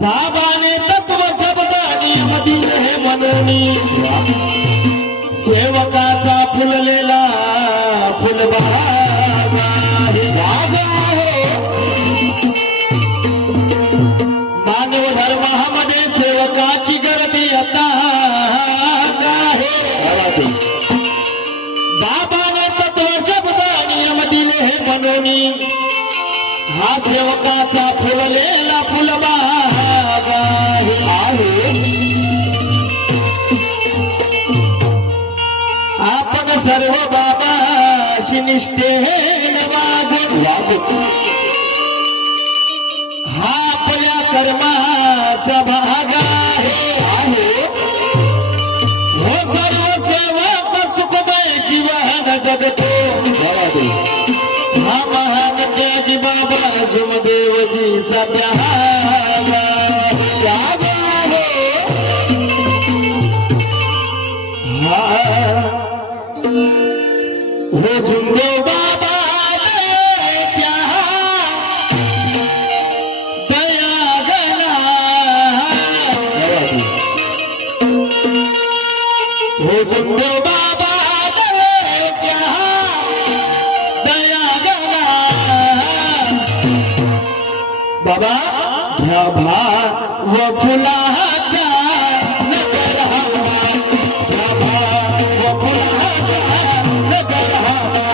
बाबाने तत्व शब्द नियम दिले म्हणून सेवकाचा फुललेला फुलबाग आहे। मानव धर्मामध्ये सेवकाची गर्दी आता आहे। बाबाने तत्व शब्द नियम दिले म्हणून हा सेवकाचा फुललेला फुलबाग आहे। आपण सर्व बाबाशी निष्ठेने वागू हा आपल्या कर्माचा भाग आहे। हो सर्व सेवक सुखमय जीवन जगतो हा महान त्यागी बाबा जुमदेवजीचा त्याग आहे। हो जुमदेव बाबा दयागला हो जुमदेव बाबा बाबा घ्या भाव फुलाचा नजर हवा घ्या भाव फुलाचा नजर हवा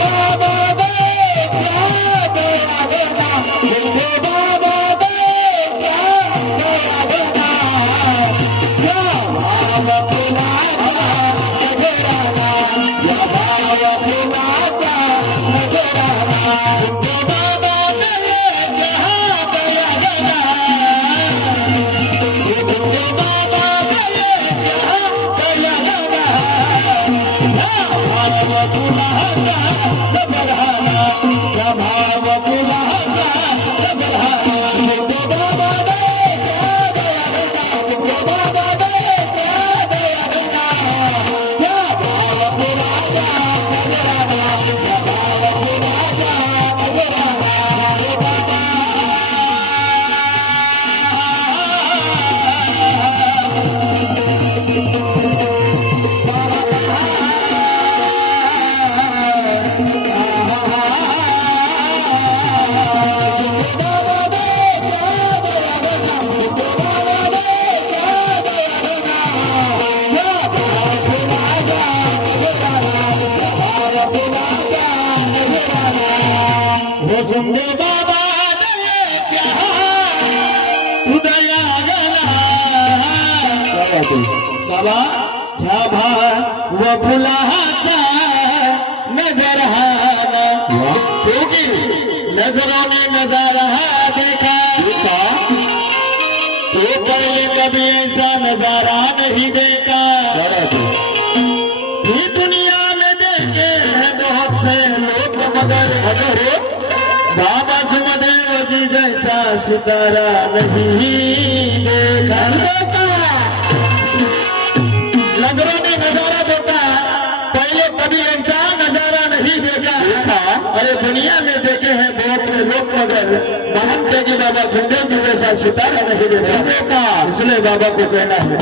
बाबा बाबा घ्या भाव फुलाचा नजर हाना क्योंकि नजरों ने नजारा देखा तो पहले कभी ऐसा नजारा नहीं देखा। दुनिया में देखे हैं बहुत से लोग मगर बाबा जुमदेव जी जैसा सितारा नहीं देखा। नजरों ने नजारा देखा पहले कभी ऐसा नजारा नहीं देखा। अरे दुनिया में देखे हैं बहुत से लोग मगर महान त्यागी बाबा जुमदेव जी जैसा सितारा नहीं देखा। इसलिए बाबा को कहना है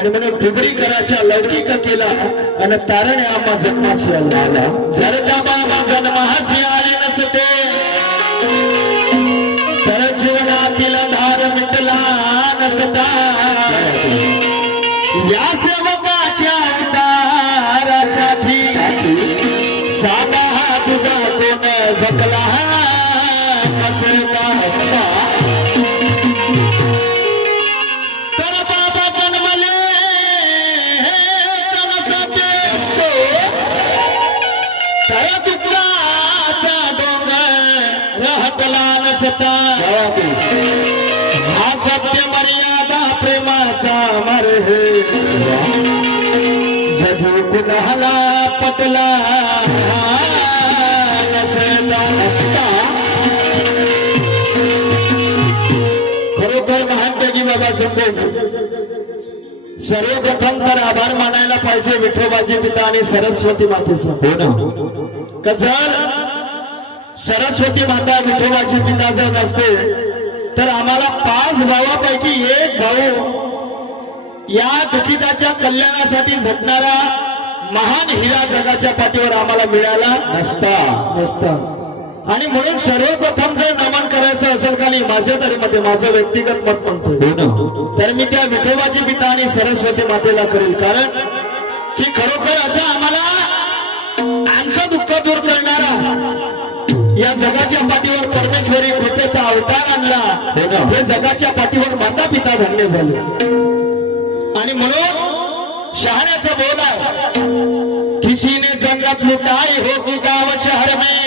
आणि म्हणून डुबरीकराच्या लौकिक केला आणि तारणे आम्हा जन्माशी आला जर का बाबा जन्माशी आले नसते तर जीवनातील धार मिटला नसता या सेवकाच्या उद्धारासाठी साधा तुझा कोण झकला नसता हा सत्य मर्यादा प्रेमाचा मर जगू कुणाला पटला खरोखर महान त्यागी बाबा संदेश सर्वप्रथम तर आभार मानायला पाहिजे विठोबाजी पिता आणि सरस्वती मातेचा हो ना जर सरस्वती माता विठोबाची पिता जर नसते तर आम्हाला 5 भावापैकी एक भाऊ या दुखिताच्या कल्याणासाठी झटणारा महान हिरा जगाच्या पाठीवर आम्हाला मिळाला नसता आणि म्हणून सर्वप्रथम जर नमन करायचं असेल का नाही माझ्या तरी मध्ये माझं व्यक्तिगत मत म्हणतो तर मी त्या विठोबाची पिता आणि सरस्वती मातेला करेल कारण की खरोखर असं आम्हाला आमचं दुःख दूर करणारा या जगाच्या पाठीवर परमेश्वरी कृपेचा अवतार आणला हे जगाच्या पाठीवर माता पिता धन्य झाले आणि म्हणून शहाण्याचा बोल आहे किसी ने जन्नत लुटाई होगी गांव शहर में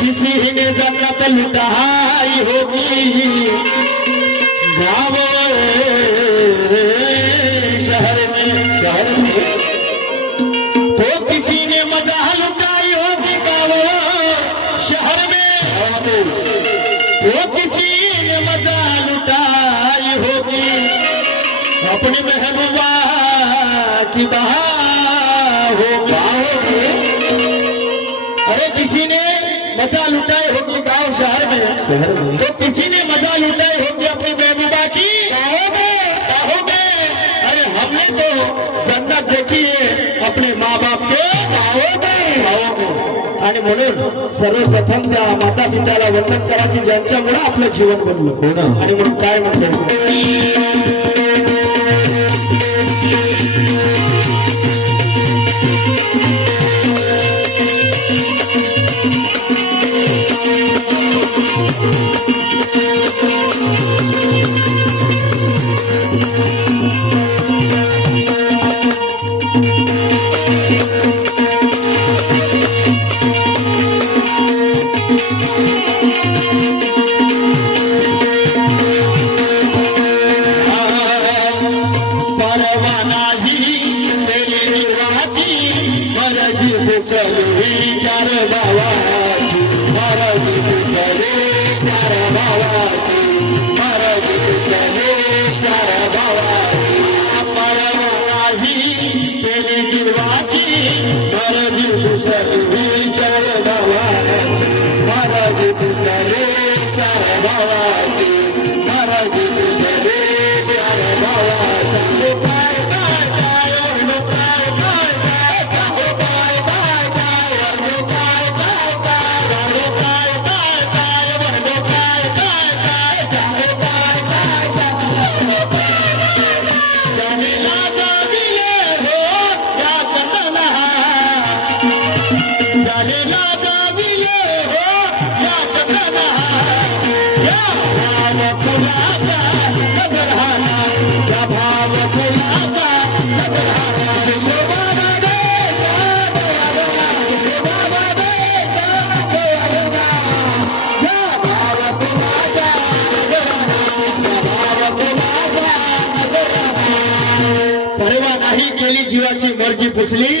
किसी ने जन्नत लुटाई होगी गांव शहर में तो किसी ने मजा लुटाई होगी गांव शहर में तो किसी ने मजा लुटाई होगी अपनी महबूबा की बाहों अरे किसी ने मजा लुटाई होगी गांव शहर में तो किसी ने मजा लुटाई होगी अपनी महबूबा की बाहों में अरे हमने तो जन्नत देखी है अपने माँ बाप के बाहों में आणि म्हणून सर्वप्रथम त्या माता पित्याला वंदन करा की ज्यांच्यामुळे आपलं जीवन बनलं आणि म्हणून काय म्हणते परवा नाही केली जीवाची मर्जी पुचली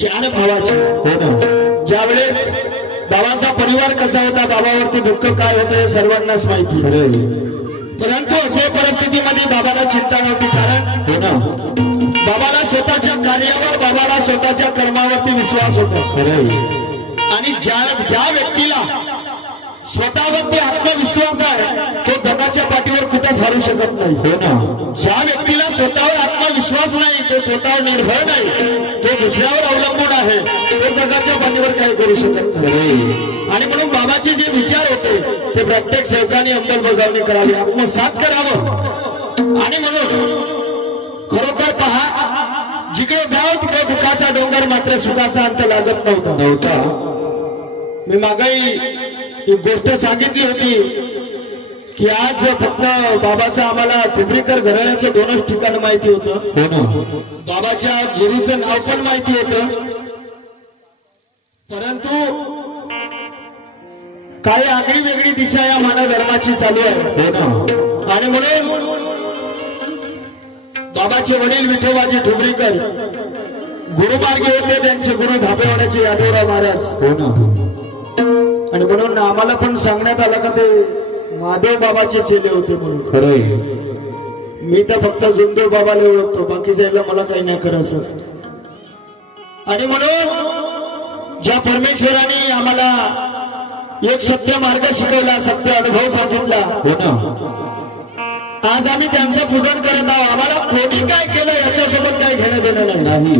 चार भावाची. हो ना. ज्यावेळेस बाबाचा परिवार कसा होता, बाबावरती दुःख काय होतं हे सर्वांनाच माहिती. परंतु अशा परिस्थितीमध्ये बाबाला चिंता नव्हती. कारण हो ना. बाबाला स्वतःच्या कार्यावर, बाबाला स्वतःच्या कर्मावरती विश्वास होता. आणि ज्या व्यक्तीला स्वतःवरती आत्मविश्वास आहे तो जगाच्या पाठीवर कुठंच हारू शकत नाही. हो ना. ज्या व्यक्तीला स्वतःवर आत्मविश्वास नाही, तो स्वतःवर निर्भय नाही, तो दुसऱ्यावर अवलंबून आहे, तो जगाच्या पाठीवर काही करू शकत नाही. आणि म्हणून बाबाचे जे विचार होते ते प्रत्येक सेवकाने अंमलबजावणी करावी, आत्मसात करावं. आणि म्हणून खरोखर पहा, जिकडे जाऊ तिकडे दुःखाचा डोंगर, मात्र सुखाचा अंत लागत नव्हता. मी मागही एक गोष्ट सांगितली होती की आज फक्त बाबाचं आम्हाला ठुबरीकर घराण्याचं 2च ठिकाण माहिती होतं. हो ना. बाबाच्या गुरुचं नाव पण माहिती होतं. परंतु काही आगळी वेगळी दिशा या मानव धर्माची चालू आहे. हो ना. आणि म्हणून बाबाचे वडील विठोबाजी ठुबरीकर गुरुमार्गी होते, त्यांचे गुरु धापेवाड्याचे यादवराव महाराज. हो ना. आणि म्हणून आम्हाला पण सांगण्यात आलं का ते महादेव बाबाचे चेले होते म्हणून. खरंय. मी तर फक्त जुंदेव बाबाला ओळखतो, बाकीच्या मला काही नाही करायचं. आणि म्हणून ज्या परमेश्वराने आम्हाला एक सत्य मार्ग शिकवला, सत्य अनुभव सांगितला, हो ना. आज आम्ही त्यांचं पूजन करत आहोत. आम्हाला कोणी काय केलं याच्यासोबत काही घेणं देणं नाही.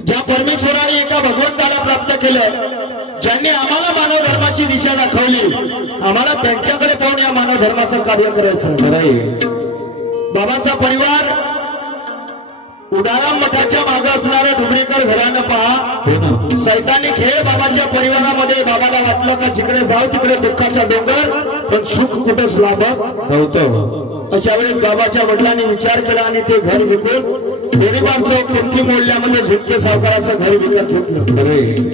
ज्या परमेश्वराने एका भगवंताला प्राप्त केलं, ज्यांनी आम्हाला मानव धर्माची दिशा दाखवली, आम्हाला त्यांच्याकडे पाहून या मानव धर्माचं कार्य करायचं. बाबाचा परिवार उडाराम मठाच्या मागे असणारं ठुबरीकर घराणं पहा. हो ना. सैतानी खेळ बाबाच्या परिवारामध्ये. बाबाला वाटलं का जिकडे जाऊ तिकडे दुःखाचा डोंगर, पण सुख कुठंच लाभत नव्हतं. अशा वेळेस बाबाच्या वडिलांनी विचार केला आणि ते घर विकून गोरीबार चौक कुंकी मोडल्यामध्ये झुटके सावकाराचं घर विकत घेतलं.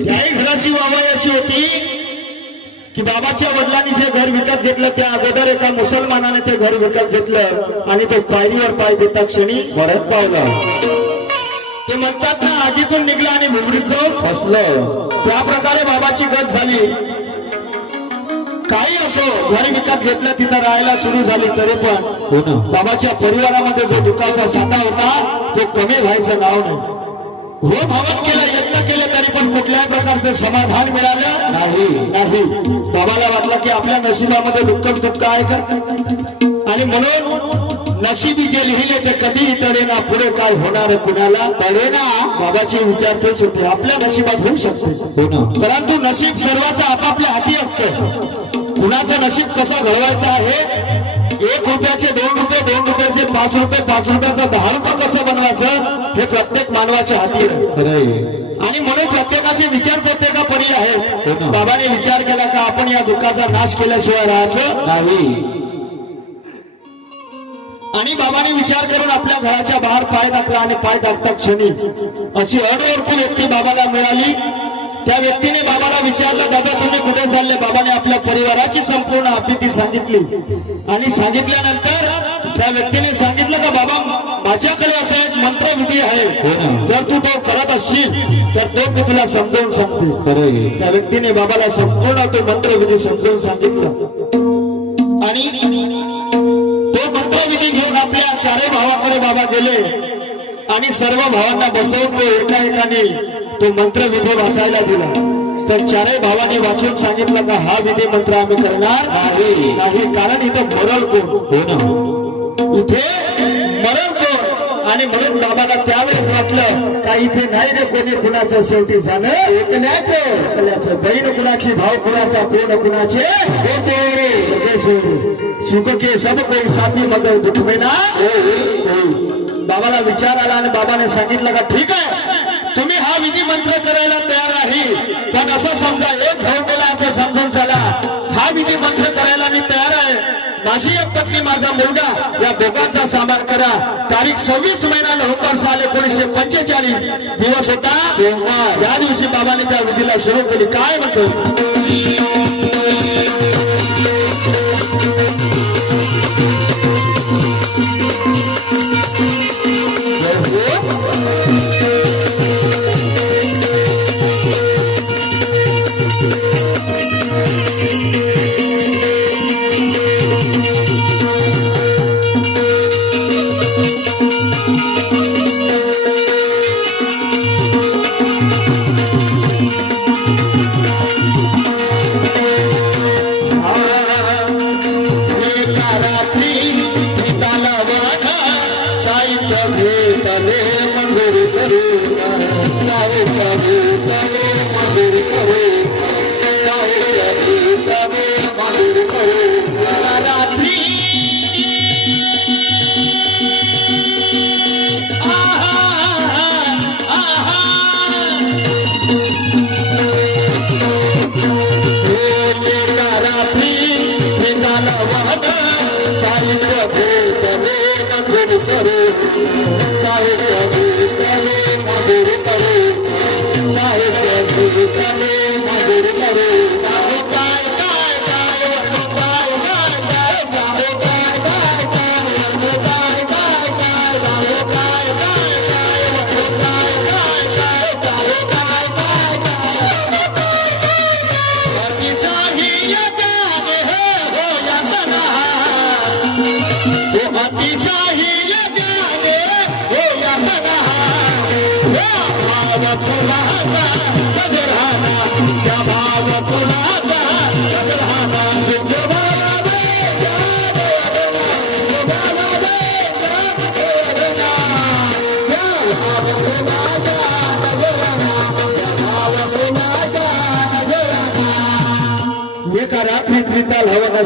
त्याही घराची वाहवाई अशी होती की बाबाच्या वडिलांनी जे घर विकत घेतलं त्या अगोदर एका मुसलमानाने ते घर विकत घेतलं आणि तो पायरीवर पाय देता क्षणी मरत पावला. ते म्हणतात ना, आगीतून निघला आणि भुगडीत जाऊन फसलं. त्या प्रकारे बाबाची गत झाली. काही असो, घर विकत घेतलं, तिथं राहायला सुरू झाली, तरी पण हो ना. बाबाच्या परिवारामध्ये जो दुःखाचा साठा होता तो कमी व्हायचं नाव नाही. हो भावन केलं, यत्न केले, तरी पण कुठल्याही प्रकारचं समाधान मिळालं नाही. बाबाला वाटलं की आपल्या नशिबामध्ये दुःख आहे का. आणि म्हणून नशिबी जे लिहिले ते कधीही तडेना, पुढे काय होणार कुणाला तडेना. बाबाचे विचार तेच होते, आपल्या नशिबात होऊ शकते. हो ना. परंतु नशीब सर्वांचं आपापल्या हाती असतं. कुणाचं नशीब कसं घडवायचं आहे, 1 रुपयाचे 2 रुपये, 2 रुपयाचे 5 रुपये, 5 रुपयाचं 10 रुपये कसं बनवायचं हे प्रत्येक मानवाच्या हाती आहे. आणि म्हणून प्रत्येकाचे विचार प्रत्येकापरी आहे. बाबाने विचार केला का आपण या दुःखाचा नाश केल्याशिवाय राहायचं नाही. आणि बाबाने विचार करून आपल्या घराच्या बाहेर पाय टाकला आणि पाय टाकता क्षणी अशी अनोळखी व्यक्ती बाबाला मिळाली. त्या व्यक्तीने बाबाला विचारलं, दादा तुम्ही कुठे चालले. बाबाने आपल्या परिवाराची संपूर्ण माहिती सांगितली. आणि सांगितल्यानंतर त्या व्यक्तीने सांगितलं का बाबा माझ्याकडे असा एक मंत्रविधी आहे, जर तू तो करत असशील तर तो मी तुला समजावून सांगते. त्या व्यक्तीने बाबाला संपूर्ण तो मंत्रविधी समजावून सांगितलं. आणि तो मंत्रविधी घेऊन आपल्या 4 भावाकडे बाबा गेले आणि सर्व भावांना बसवून तो एका एकाने तो मंत्रविधी वाचायला दिला. तर 4 भावांनी वाचून सांगितलं का हा विधी मंत्र आम्ही करणार नाही, कारण इथं मरल कोण, इथे मरल कोण. आणि म्हणून बाबाला त्यावेळेस वाटलं का इथे नाही रे कोणी कुणाचं, शेवटी झालं एकल्याचं. बहीण कुणाची, भाव कुणाचा, कोण कुणाचे, सुख के सब कोई साथी मगर दुख में ना. बाबाला विचार आला आणि बाबाने सांगितलं का ठीक आहे तुम्ही हा विधी मंत्र करायला तयार नाही, पण असं समजा एक भाऊ गेला असं समजून चला, हा विधी मंत्र करायला मी तयार आहे. माझी एक पत्नी माझा मुलगा या दोघांचा सांभाळ करा. तारीख 26 महिना नोव्हेंबर साल 1945 दिवस होता सोमवार. या दिवशी बाबाने त्या विधीला सुरू केली. काय म्हणतो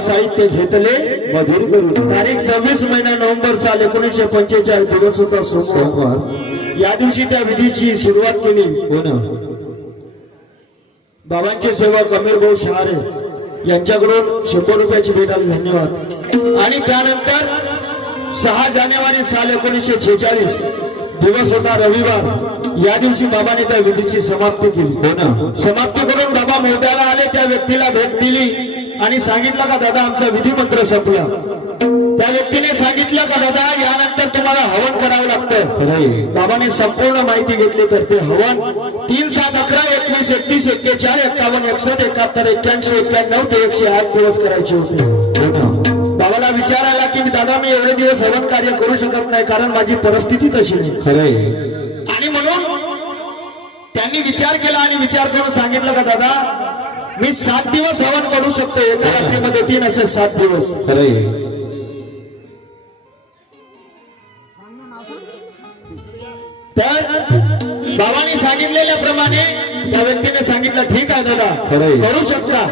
साहित्य घेतले मधुर करून. तारीख 26 महिना नोव्हेंबर साल 1945 दिवस होता सोमवार. या दिवशी त्या विधीची सुरुवात केली. हो ना. बाबांचे सेवक अमीर भाऊ शहारे यांच्याकडून 100 रुपयाची भेट आली. धन्यवाद. आणि त्यानंतर 6 जानेवारी साल 1946 दिवस होता रविवार. या दिवशी बाबांनी त्या विधीची समाप्ती केली. हो ना. समाप्ती करून बाबा मोद्याला आले. त्या व्यक्तीला भेट दिली आणि सांगितलं का दादा आमचा विधी मंत्र संपला. त्या व्यक्तीने सांगितलं का दादा यानंतर तुम्हाला हवन करावं लागतं. बाबाने संपूर्ण माहिती घेतली. तर ते हवन 3, 7, 11, 21, 31, 41, 51, 61, 71, 81, 91 ते 108 दिवस करायचे होते. बाबाला विचारायला की दादा मी एवढे दिवस हवन कार्य करू शकत नाही कारण माझी परिस्थिती तशी नाही. आणि म्हणून त्यांनी विचार केला आणि विचार करून सांगितलं का दादा मी 7 दिवस हवन करू शकतो. एका रात्रीमध्ये 3 असे 7 दिवस. तर बाबांनी सांगितलेल्याप्रमाणे त्या व्यक्तीने सांगितलं ठीक आहे दादा करू शकता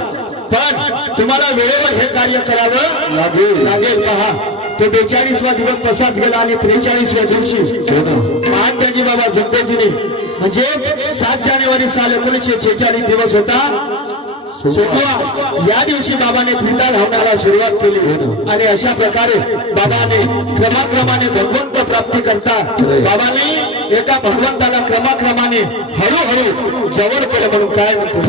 पण तुम्हाला वेळेवर हे कार्य करावं लागेल. पहा तो 42वा दिवस तसाच गेला आणि 43व्या दिवशी महान त्यागी बाबा झुंपेजीने म्हणजेच 7 जानेवारी साल 1946 दिवस होता सोमवार. या दिवशी बाबाने त्रिताल हवनाला सुरुवात केली आणि अशा प्रकारे बाबाने क्रमाक्रमाने भगवंत प्राप्ती करता बाबाने एका भगवंताला क्रमाक्रमाने हळूहळू जवळ केलं. म्हणून काय म्हणतो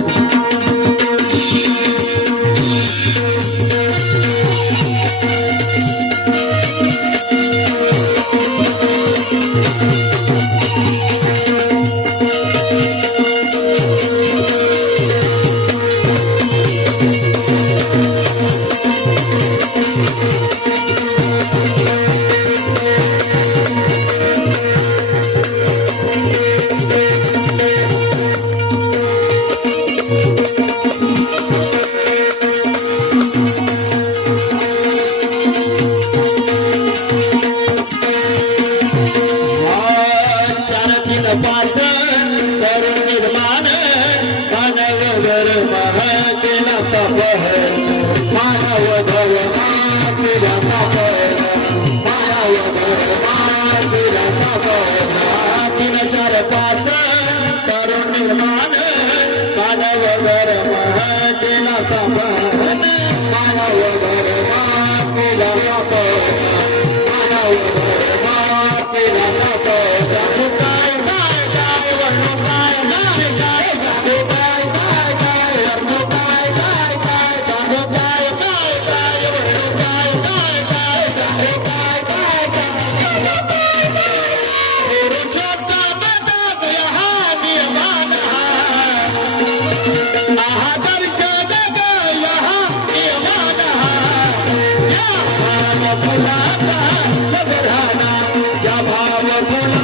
बोलो